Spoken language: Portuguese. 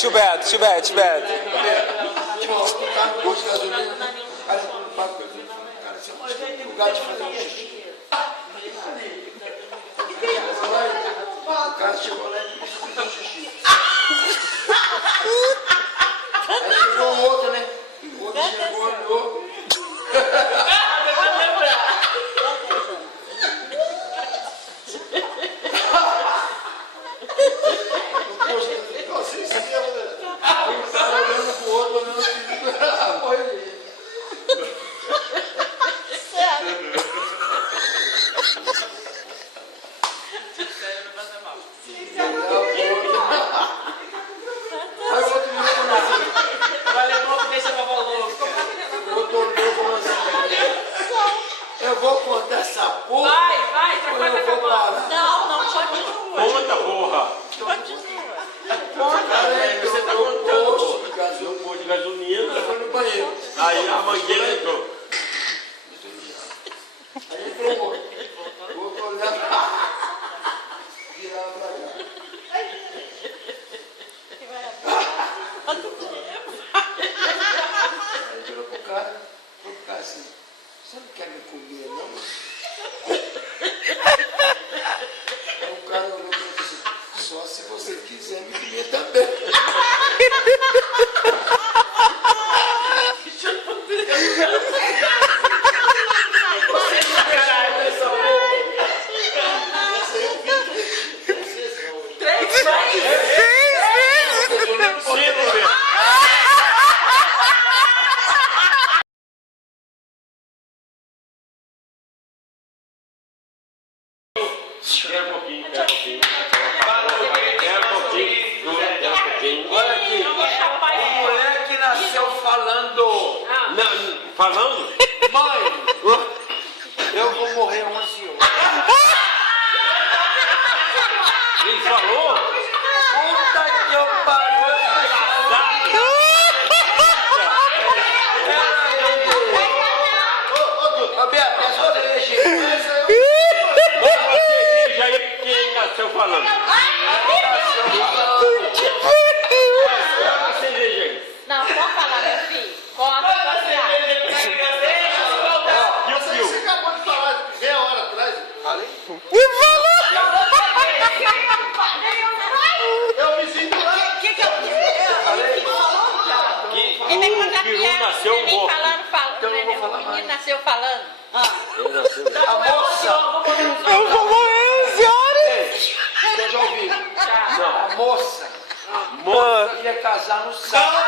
too bad, too bad, too bad. O carro gosta de gasolina, cara, você não paga gasolina. Cara, você não tem lugar de fazer um xixi. O cara chegou lá e fez um xixi. Aí chegou o outro, né? O outro chegou, olhou. Aí o cara olhando pro outro, olhando pro outro. Aí o outro virou pra nós. Vale bom que deixa a vovó louca. O outro olhou pra nós. Eu vou contar essa porra. Vai, ou troca eu vou a parar. Não, continua. Conta, porra! Você tá contando posto de gasolina. Eu pôr de gasolina. Eu fui no banheiro. Aí a mangueira entrou. Aí entrou o outro. O outro olhava. Virava pra cá. Aí virou pro cara. Falou pro cara assim: você não quer me comer, não? Aí o cara olhou pra ele e disse: só se você quiser me comer também. Espera um pouquinho, espera um pouquinho. Espera um pouquinho. Olha aqui, o moleque nasceu falando. Não, falando? Mãe, eu vou morrer 11 horas. Ele falou? Puta que eu pariu, desgraçado. Ô, Beto, é só eleger. Mas você veja aí porque ele nasceu falando. Você veja aí. Não, pode falar, meu filho. Conta, pode E o Fio? Você acabou de falar meia hora atrás. Falei? Eu me sinto lá. O que eu disse? Falei? Ele vai contar O Fio nasceu morto. Então eu não vou falar O menino mais. nasceu falando. Ele nasceu. A moça. Eu vou morrer, senhores! Eu já ouvi. Não. A moça Moça. ia casar no sábado.